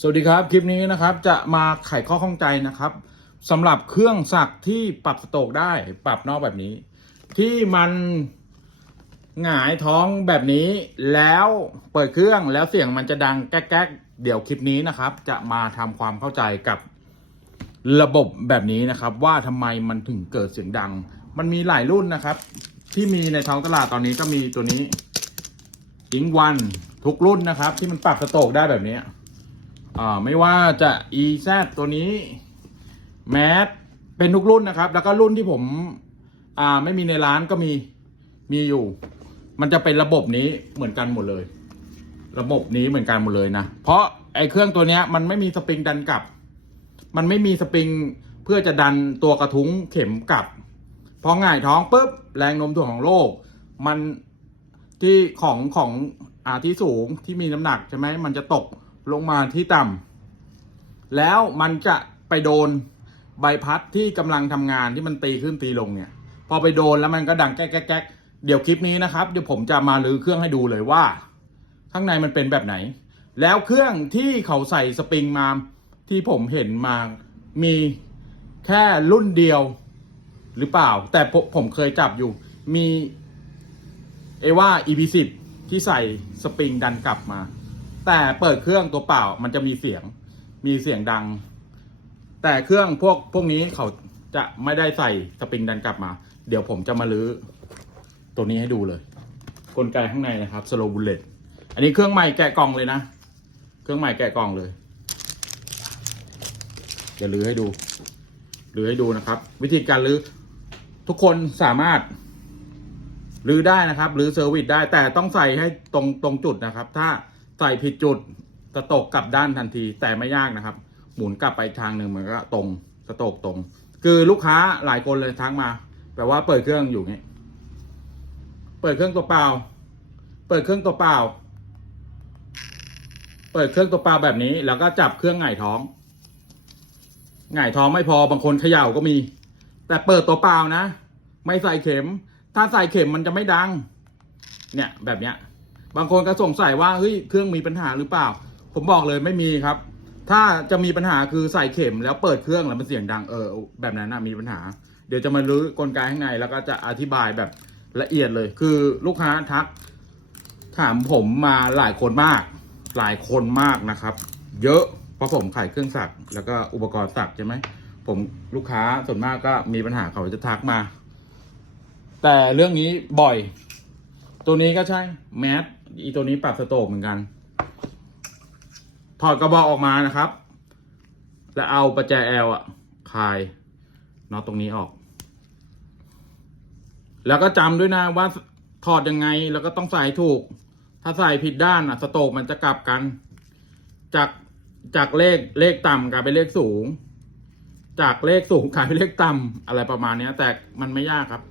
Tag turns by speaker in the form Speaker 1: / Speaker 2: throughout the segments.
Speaker 1: สวัสดีครับ คลิปนี้นะครับจะมาไขข้อข้องใจนะครับสำหรับเครื่องสักที่ปรับสโตกได้ปรับนอกแบบนี้ ที่มันหงายท้องแบบนี้แล้วเปิดเครื่องแล้วเสียงมันจะดังแก๊กๆเดี๋ยวคลิปนี้นะครับ จะมาทำความเข้าใจกับระบบแบบนี้นะครับ ว่าทำไมมันถึงเกิดเสียงดัง มันมีหลายรุ่นนะครับ ที่มีในท้องตลาดตอนนี้ก็มีตัวนี้อิงวันทุกรุ่นนะครับ ที่มันปรับสโตกได้แบบนี้ ไม่ว่าจะ e z ตัวนี้แมสเป็นทุกรุ่นนะครับ แล้วก็รุ่นที่ผมอ่าไม่มีในร้านก็มีมีอยู่ มันจะเป็นระบบนี้เหมือนกันหมดเลย ระบบนี้เหมือนกันหมดเลยนะ เพราะไอ้เครื่องตัวเนี้ยมันไม่มีสปริงดันกลับ มันไม่มีสปริงเพื่อจะดันตัวกระทุ้งเข็มกลับ พอหง่ายท้องปุ๊บแรงโน้มถ่วงของโลก มันที่ของของอ่าที่สูงที่มีน้ำหนักใช่ไหมมันจะตก ลงมาที่ต่ำแล้วมันจะไปโดนใบพัดที่กำลังทำงานที่มันตีขึ้นตีลงเนี่ย พอไปโดนแล้วมันก็ดังแก๊กแก๊กเดี๋ยวคลิปนี้นะครับเดี๋ยวผมจะมาลื้อเครื่องให้ดูเลยว่า ข้างในมันเป็นแบบไหน แล้วเครื่องที่เขาใส่สปริงมาที่ผมเห็นมามีแค่รุ่นเดียวหรือเปล่า แต่ผมผมเคยจับอยู่มีเอว่า EP10 ที่ใส่สปริงดันกลับมา แต่เปิดเครื่องตัวเปล่ามันจะมีเสียง มีเสียงดัง แต่เครื่องพวกพวกนี้เขาจะไม่ได้ใส่สปริงดันกลับมา เดี๋ยวผมจะมาลื้อตัวนี้ให้ดูเลย กลไกข้างในนะครับ slow bullet อันนี้เครื่องใหม่แกะกล่องเลยนะ เครื่องใหม่แกะกล่องเลยจะลื้อให้ดูหรือให้ดูนะครับ วิธีการรื้อทุกคนสามารถรื้อได้นะครับ หรือเซอร์วิสได้แต่ต้องใส่ให้ตรงตรงจุดนะครับ ถ้า ใส่ผิดจุดจะตกกลับด้านทันทีแต่ไม่ยากนะครับ หมุนกลับไปทางหนึ่งมันก็ตรงสโตกตรง คือลูกค้าหลายคนเลยทักมาแปลว่าเปิดเครื่องอยู่งี้เปิดเครื่องตัวเปล่า เปิดเครื่องตัวเปล่า เปิดเครื่องตัวเปล่าแบบนี้ แล้วก็จับเครื่องหงท้องหงท้องไม่พอบางคนเขย่าก็มี แต่เปิดตัวเปล่านะ ไม่ใส่เข็ม ถ้าใส่เข็มมันจะไม่ดัง เนี่ยแบบเนี้ย บางคนก็สงสัยว่าเฮ้ยเครื่องมีปัญหาหรือเปล่า ผมบอกเลยไม่มีครับ ถ้าจะมีปัญหาคือใส่เข็มแล้วเปิดเครื่องแล้วมันเสียงดังเออแบบนั้นนะมีปัญหา เดี๋ยวจะมารื้อกลไกข้างในแล้วก็จะอธิบายแบบละเอียดเลย คือลูกค้าทัก ถามผมมาหลายคนมาก หลายคนมากนะครับ เยอะเพราะผมขายเครื่องสัก แล้วก็อุปกรณ์สักใช่ไหมผมลูกค้าส่วนมากก็มีปัญหาเขาจะทักมา แต่เรื่องนี้บ่อย ตัวนี้ก็ใช่แมสอีตัวนี้ปรับสโตกเหมือนกัน ถอดกระบอกออกมานะครับ แล้วเอาประแจแอลอะคลายน็อตตรงนี้ออก แล้วก็จำด้วยนะว่าถอดยังไงแล้วก็ต้องใส่ถูก ถ้าใส่ผิดด้านอะสโตกมันจะกลับกัน จากจากเลขเลขต่ำกลายเป็นเลขสูง จากเลขสูงกลายเป็นเลขต่ำอะไรประมาณเนี้ยแต่มันไม่ยากครับ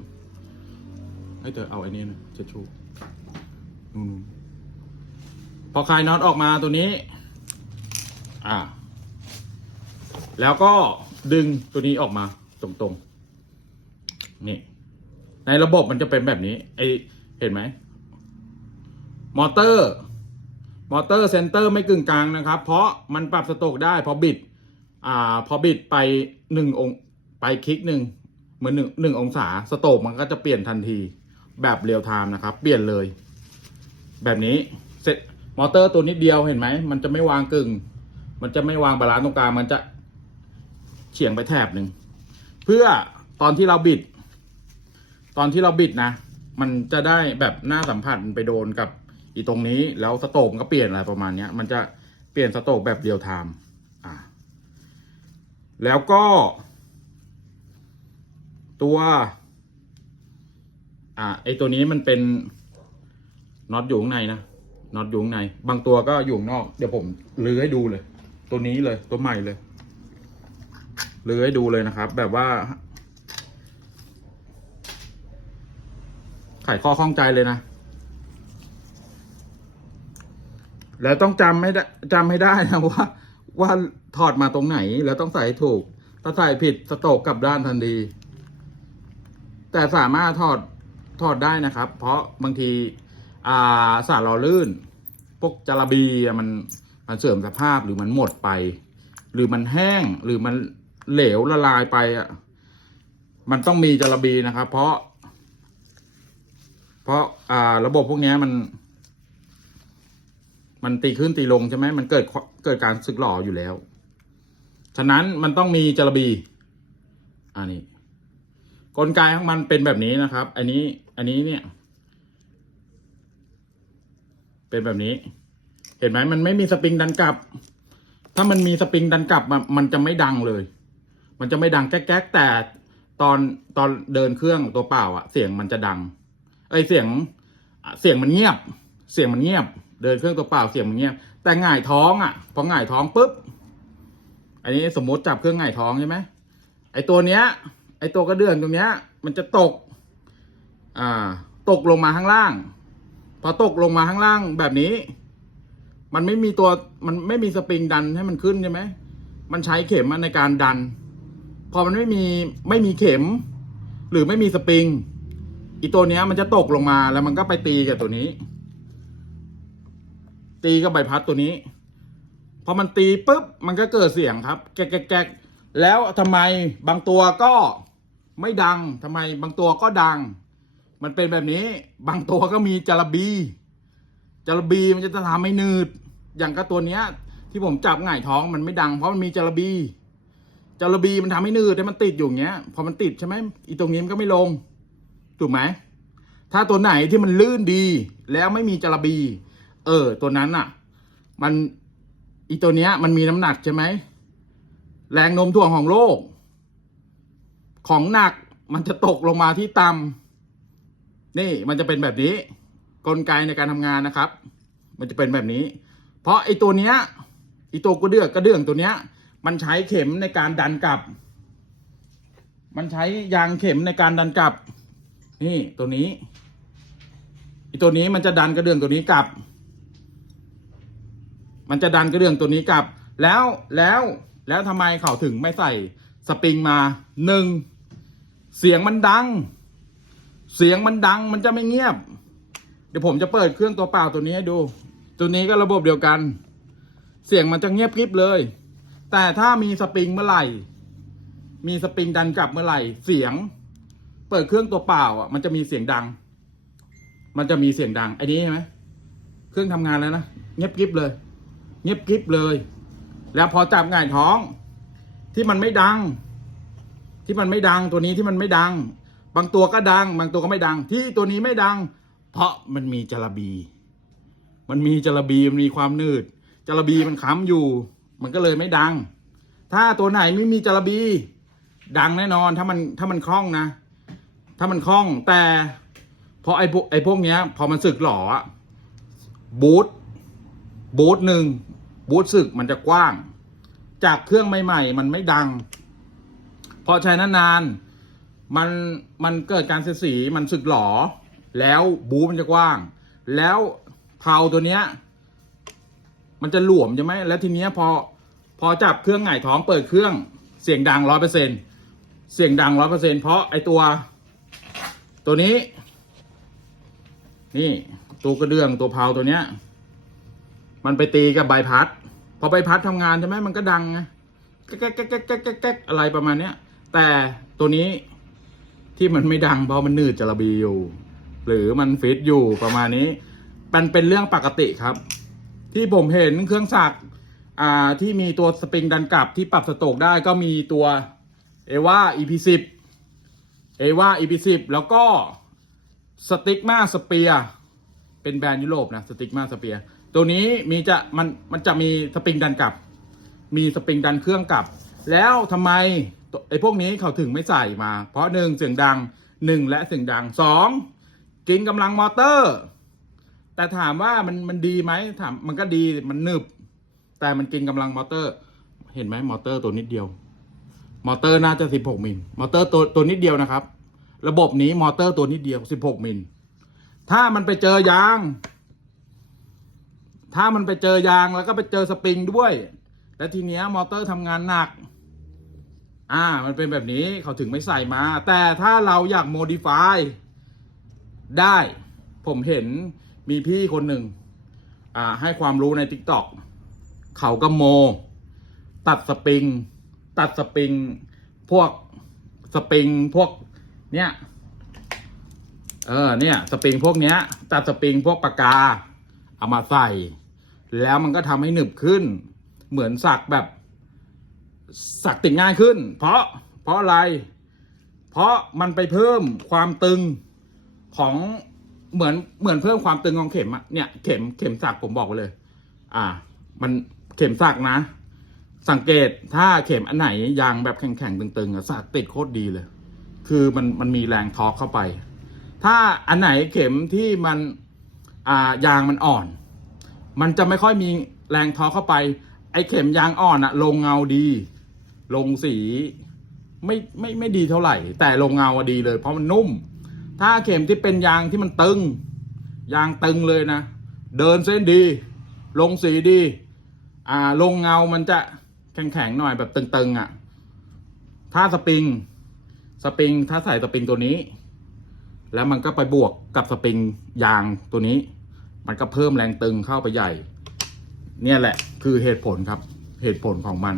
Speaker 1: ให้เธอเอาไอ้นี่นะเช็ดชู นู่นพอคลายน็อตออกมาตัวนี้ อ่า แล้วก็ดึงตัวนี้ออกมาตรงๆ นี่ ในระบบมันจะเป็นแบบนี้ ไอเห็นไหม มอเตอร์ มอเตอร์เซนเตอร์ไม่กึ่งกลางนะครับ เพราะมันปรับสโตกได้พอบิด อ่า พอบิดไปหนึ่งองไปคลิกหนึ่งเหมือนหนึ่งหนึ่งองศาสโตกมันก็จะเปลี่ยนทันที แบบเรียลไทม์นะครับ เปลี่ยนเลย แบบนี้เสร็จมอเตอร์ตัวนิดเดียวเห็นไหมมันจะไม่วางกึ่ง มันจะไม่วางบาลานซ์ตรงกลางมันจะเฉียงไปแถบหนึ่งเพื่อตอนที่เราบิด ตอนที่เราบิดนะ มันจะได้แบบหน้าสัมผัสมันไปโดนกับอีตรงนี้แล้วสโตรกมันก็เปลี่ยนอะไรประมาณนี้มันจะเปลี่ยนสโตรกแบบเรียลไทม์อ่าแล้วก็ ตัว อ่าไอตัวนี้มันเป็น น็อตอยู่ข้างในนะน็อตอยู่ข้างใน บางตัวก็อยู่ข้างนอก เดี๋ยวผมลื้อให้ดูเลย ตัวนี้เลย ตัวใหม่เลยลื้อให้ดูเลยนะครับ แบบว่าไขข้อข้องใจเลยนะ แล้วต้องจำไม่ได้จำให้ได้นะว่า ว่าถอดมาตรงไหน แล้วต้องใส่ถูก ถ้าใส่ผิดสโตกกลับด้านทันที แต่สามารถถอดถอดได้นะครับ เพราะบางที อ่าสารหล่อลื่นพวกจาระบีมันมันเสื่อมสภาพหรือมันหมดไป หรือมันแห้งหรือมันเหลวละลายไปอะมันต้องมีจาระบีนะครับ เพราะ เพราะอ่าระบบพวกนี้มัน มันตีขึ้นตีลงใช่ไหมมันเกิดเกิดการสึกหล่ออยู่แล้ว ฉะนั้นมันต้องมีจาระบีอันนี้กลไกของมันเป็นแบบนี้นะครับ อันนี้ อันนี้เนี่ย เป็นแบบนี้ เห็นไหมมันไม่มีสปริงดันกลับ ถ้ามันมีสปริงดันกลับมันจะไม่ดังเลย มันจะไม่ดังแก๊กๆแต่ตอนตอนเดินเครื่องตัวเปล่าอะเสียงมันจะดังไอเสียงเสียงมันเงียบ เสียงมันเงียบ เดินเครื่องตัวเปล่าเสียงมันเงียบ แต่หง่ายท้องอะพอหง่ายท้องปุ๊บอันนี้สมมติจับเครื่องหง่ายท้องใช่ไหมไอตัวเนี้ย ไอตัวกระเดื่องตรงเนี้ย มันจะตก อ่า ตกลงมาข้างล่าง พอตกลงมาข้างล่างแบบนี้ มันไม่มีตัวมันไม่มีสปริงดันให้มันขึ้นใช่ไหมมันใช้เข็มในการดัน พอมันไม่มีไม่มีเข็ม หรือไม่มีสปริงอีตัวเนี้ยมันจะตกลงมาแล้วมันก็ไปตีกับตัวนี้ ตีกับใบพัดตัวนี้ พอมันตีปุ๊บมันก็เกิดเสียงครับ แก๊กแก๊กแก๊กแล้วทำไมบางตัวก็ไม่ดังทำไมบางตัวก็ดัง มันเป็นแบบนี้ บางตัวก็มีจระบีจระบีมันจะทำให้หนืด อย่างกับตัวเนี้ย ที่ผมจับหงายท้องมันไม่ดังเพราะมันมีจระบีจระบีมันทำให้หนืดให้มันติดอยู่เงี้ย พอมันติดใช่ไหมอีตรงนี้มันก็ไม่ลง ถูกไหม ถ้าตัวไหนที่มันลื่นดี แล้วไม่มีจระบี เออ ตัวนั้นอะ มันอีตัวเนี้ย มันมีน้ำหนักใช่ไหมแรงโน้มถ่วงของโลก ของหนักมันจะตกลงมาที่ต่ำ นี่มันจะเป็นแบบนี้ กลไกในการทำงานนะครับ มันจะเป็นแบบนี้ เพราะไอ้ตัวเนี้ยไอ้ตัวกระเดืองกระเดื่องตัวเนี้ย มันใช้เข็มในการดันกลับ มันใช้ยางเข็มในการดันกลับ นี่ตัวนี้ไอ้ตัวนี้มันจะดันกระเดื่องตัวนี้กลับ มันจะดันกระเดื่องตัวนี้กลับ แล้วแล้วแล้วทำไมเขาถึงไม่ใส่สปริงมาหนึ่งเสียงมันดัง เสียงมันดังมันจะไม่เงียบ เดี๋ยวผมจะเปิดเครื่องตัวเปล่าตัวนี้ให้ดู ตัวนี้ก็ระบบเดียวกัน เสียงมันจะเงียบกริบเลย แต่ถ้ามีสปริงเมื่อไหร่ มีสปริงดันกลับเมื่อไหร่ เสียง เปิดเครื่องตัวเปล่าอะ มันจะมีเสียงดัง มันจะมีเสียงดังไอ้นี้ใช่ไหมเครื่องทำงานแล้วนะเงียบกริบเลย เงียบกริบเลย แล้วพอจับง่ายท้อง ที่มันไม่ดัง ที่มันไม่ดังตัวนี้ที่มันไม่ดัง บางตัวก็ดัง บางตัวก็ไม่ดัง ที่ตัวนี้ไม่ดัง เพราะมันมีจระบี มันมีจระบีมันมีความนืดจระบีมันค้ำอยู่ มันก็เลยไม่ดัง ถ้าตัวไหนไม่มีจระบี ดังแน่นอนถ้ามันถ้ามันคล่องนะ ถ้ามันคล่องแต่พอไอ้พวกไอ้พวกเนี้ย พอมันสึกหล่ออะบูทบูทหนึ่งบูทสึกมันจะกว้าง จากเครื่องใหม่ ๆ มันไม่ดัง พอใช้นานๆ มันมันเกิดการเสียดสีมันสึกหลอ แล้วบูมันจะกว้าง แล้วเพาตัวเนี้ย มันจะหลวมใช่ไหมแล้วทีเนี้ยพอพอจับเครื่องหง่ายท้องเปิดเครื่องเสียงดังร้อยเปอร์เซ็นเสียงดังร้อยเปอร์เซ็นเพราะไอตัว ตัวนี้ นี่ตัวกระเดื่องตัวเพาตัวเนี้ย มันไปตีกับใบพัด พอใบพัดทำงานใช่ไหมมันก็ดังไงแก๊กแก๊กแก๊กแก๊กแก๊กแก๊กแก๊กอะไรประมาณเนี้ย แต่ตัวนี้ ที่มันไม่ดังเพราะมันหนืดจระบีอยู่ หรือมันฟิตอยู่ประมาณนี้ มันเป็นเรื่องปกติครับ ที่ผมเห็นเครื่องจักอ่าที่มีตัวสปริงดันกลับที่ปรับสโตกได้ก็มีตัวเอว่า EP10 เอว่า EP10 แล้วก็สติกมาสเปียเป็นแบรนด์ยุโรปนะสติกมาสเปียตัวนี้มีจะมันมันจะมีสปริงดันกลับ มีสปริงดันเครื่องกลับ แล้วทำไม ไอ้พวกนี้เขาถึงไม่ใส่มา เพราะหนึ่งเสียงดังหนึ่งและเสียงดังสองกินกำลังมอเตอร์ แต่ถามว่ามันมันดีไหมถามมันก็ดีมันหนึบ แต่มันกินกำลังมอเตอร์ เห็นไหมมอเตอร์ตัวนิดเดียว มอเตอร์น่าจะ 16 มิลมอเตอร์ตัวตัวนิดเดียวนะครับ ระบบนี้มอเตอร์ตัวนิดเดียว 16 มิลถ้ามันไปเจอยาง ถ้ามันไปเจอยางแล้วก็ไปเจอสปริงด้วยแล้วทีเนี้ยมอเตอร์ทำงานหนัก อ่า มันเป็นแบบนี้เขาถึงไม่ใส่มา แต่ถ้าเราอยากโมดิฟายได้ ผมเห็นมีพี่คนหนึ่งอ่า ให้ความรู้ใน t ิ k t o k เขาก็โม ตัดสปริง ตัดสปริง พวกสปริงพวก เนี้ย เออ เนี่ย สปริงพวกเนี้ย ตัดสปริงพวกปากกา เอามาใส่ แล้วมันก็ทำให้หนึบขึ้น เหมือนสักแบบ สักติดง่ายขึ้น เพราะเพราะอะไร เพราะมันไปเพิ่มความตึงของเหมือนเหมือนเพิ่มความตึงของเข็มอะเนี่ยเข็มเข็มสักผมบอกเลย อ่า มันเข็มสักนะ สังเกตถ้าเข็มอันไหนยางแบบแข็งๆตึงๆอะสักติดโคตรดีเลย คือมันมันมีแรงทอร์กเข้าไป ถ้าอันไหนเข็มที่มันอ่ายางมันอ่อน มันจะไม่ค่อยมีแรงทอร์กเข้าไป ไอเข็มยางอ่อนอะลงเงาดี ลงสีไม่ไม่ไม่ดีเท่าไหร่ แต่ลงเงาอะดีเลย เพราะมันนุ่ม ถ้าเข็มที่เป็นยางที่มันตึง ยางตึงเลยนะ เดินเส้นดี ลงสีดี อ่าลงเงามันจะแข็งๆหน่อยแบบตึงๆอะ ถ้าสปริง สปริงถ้าใส่สปริงตัวนี้ แล้วมันก็ไปบวกกับสปริงยางตัวนี้ มันก็เพิ่มแรงตึงเข้าไปใหญ่ เนี่ยแหละคือเหตุผลครับ เหตุผลของมัน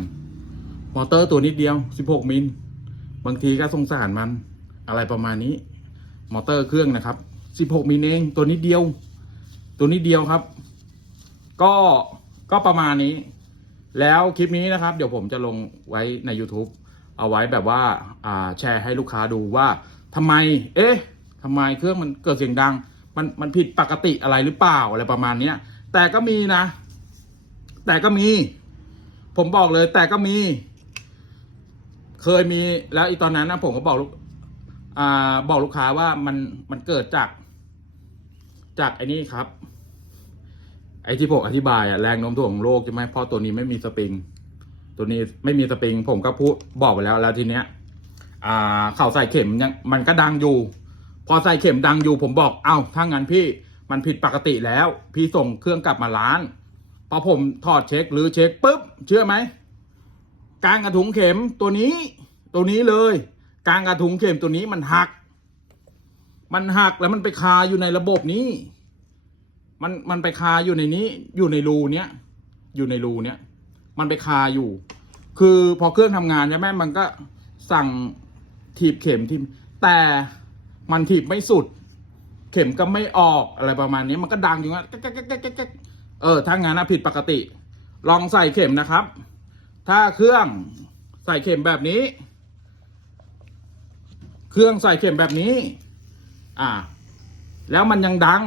Speaker 1: มอเตอร์ตัวนิดเดียว 16 มิล บางทีก็สงสารมัน อะไรประมาณนี้ มอเตอร์เครื่องนะครับ 16 มิลเอง ตัวนิดเดียว ตัวนิดเดียวครับ ก็ก็ประมาณนี้ แล้วคลิปนี้นะครับ เดี๋ยวผมจะลงไว้ใน YouTube เอาไว้แบบว่าอ่าแชร์ให้ลูกค้าดูว่าทำไม เอ๊ะทำไมเครื่องมันเกิดเสียงดัง มันมันผิดปกติอะไรหรือเปล่าอะไรประมาณนี้แต่ก็มีนะ แต่ก็มี ผมบอกเลยแต่ก็มี เคยมีแล้วอีตอนนั้นนะผมก็บอกลูกอ่าบอกลูกค้าว่ามันมันเกิดจาก จากไอ้นี่ครับ ไอ้ที่ผมอธิบายอะแรงโน้มถ่วงของโลกใช่ไหมเพราะตัวนี้ไม่มีสปริง ตัวนี้ไม่มีสปริง ผมก็พูดบอกไปแล้ว แล้วทีเนี้ย อ่าเข่าใส่เข็มยังมันก็ดังอยู่ พอใส่เข็มดังอยู่ ผมบอกเอ้าถ้างั้นพี่มันผิดปกติแล้ว พี่ส่งเครื่องกลับมาร้านพอผมถอดเช็คหรือเช็คปุ๊บเชื่อไหม กลางกระถุงเข็มตัวนี้ ตัวนี้เลย กลางกระถุงเข็มตัวนี้มันหัก มันหักแล้วมันไปคาอยู่ในระบบนี้ มันมันไปคาอยู่ในนี้ อยู่ในรูเนี้ยอยู่ในรูเนี้ยมันไปคาอยู่ คือพอเครื่องทำงานใช่ไหมมันก็สั่งถีบเข็มที่แต่มันถีบไม่สุด เข็มก็ไม่ออกอะไรประมาณนี้มันก็ดังอยู่งั้นเออถ้างั้นนะผิดปกติ ลองใส่เข็มนะครับ ถ้าเครื่องใส่เข็มแบบนี้ เครื่องใส่เข็มแบบนี้ อ่า แล้วมันยังดัง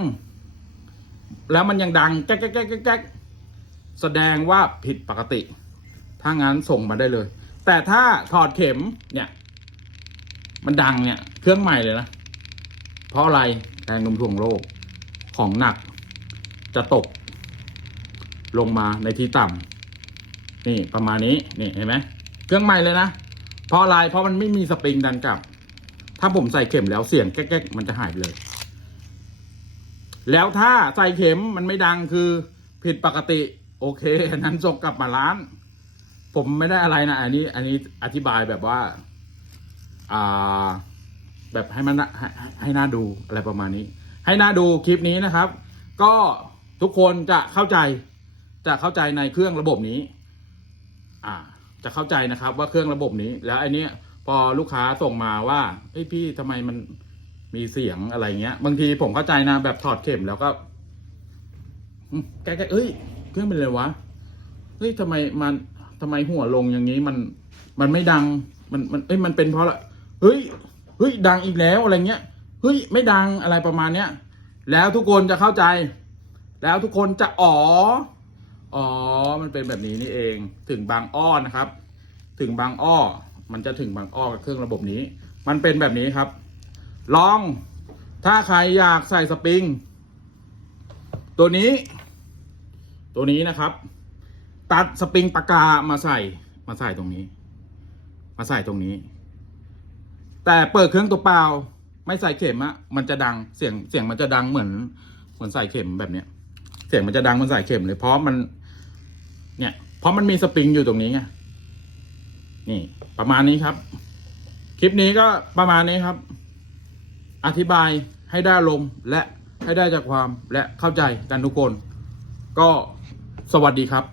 Speaker 1: แล้วมันยังดังแก๊กแก๊กแก๊กแก๊กแสดงว่าผิดปกติ ถ้างั้นส่งมาได้เลย แต่ถ้าถอดเข็มเนี่ย มันดังเนี่ย เครื่องใหม่เลยนะ เพราะอะไรแรงโน้มถ่วงโลกของหนักจะตกลงมาในที่ต่ำ นี่ประมาณนี้นี่เห็นไหมเครื่องใหม่เลยนะเพราะอะไรเพราะมันไม่มีสปริงดันกลับ ถ้าผมใส่เข็มแล้วเสียงแก๊กๆมันจะหายไปเลย แล้วถ้าใส่เข็มมันไม่ดังคือผิดปกติ โอเคอันนั้นส่งกลับมาร้าน ผมไม่ได้อะไรนะอันนี้ อันนี้อธิบายแบบว่า อ่า แบบให้มันให้ให้น่าดูอะไรประมาณนี้ ให้น่าดูคลิปนี้นะครับ ก็ทุกคนจะเข้าใจจะเข้าใจในเครื่องระบบนี้ อ่า จะเข้าใจนะครับว่าเครื่องระบบนี้ แล้วไอ้นี้พอลูกค้าส่งมาว่าเอ้ยพี่ทำไมมันมีเสียงอะไรเงี้ย บางทีผมเข้าใจนะแบบถอดเข็มแล้วก็แกแกเอ้ย เครื่องเป็นไรวะเฮ้ยทำไมมันทำไมหัวลงอย่างนี้มัน มันไม่ดัง มันมันเอ้ยมันเป็นเพราะอะไรเฮ้ยเฮ้ยดังอีกแล้วอะไรเงี้ยเฮ้ยไม่ดังอะไรประมาณเนี้ย แล้วทุกคนจะเข้าใจ แล้วทุกคนจะอ๋อ อ๋อ มันเป็นแบบนี้นี่เอง ถึงบางอ้อนะครับ ถึงบางอ้อ มันจะถึงบางอ้อกับเครื่องระบบนี้ มันเป็นแบบนี้ครับ ลอง ถ้าใครอยากใส่สปริง ตัวนี้ ตัวนี้นะครับ ตัดสปริงปากกามาใส่ มาใส่ตรงนี้ มาใส่ตรงนี้ แต่เปิดเครื่องตัวเปล่า ไม่ใส่เข็มอะมันจะดัง เสียง เสียงมันจะดังเหมือน เหมือนใส่เข็มแบบเนี้ยเสียงมันจะดังเหมันใส่เข็มเลยเพราะมัน เนี่ยเพราะมันมีสปริงอยู่ตรงนี้ไงนี่ประมาณนี้ครับ คลิปนี้ก็ประมาณนี้ครับ อธิบายให้ได้ลมและให้ได้จากความและเข้าใจกันทุกคน ก็สวัสดีครับ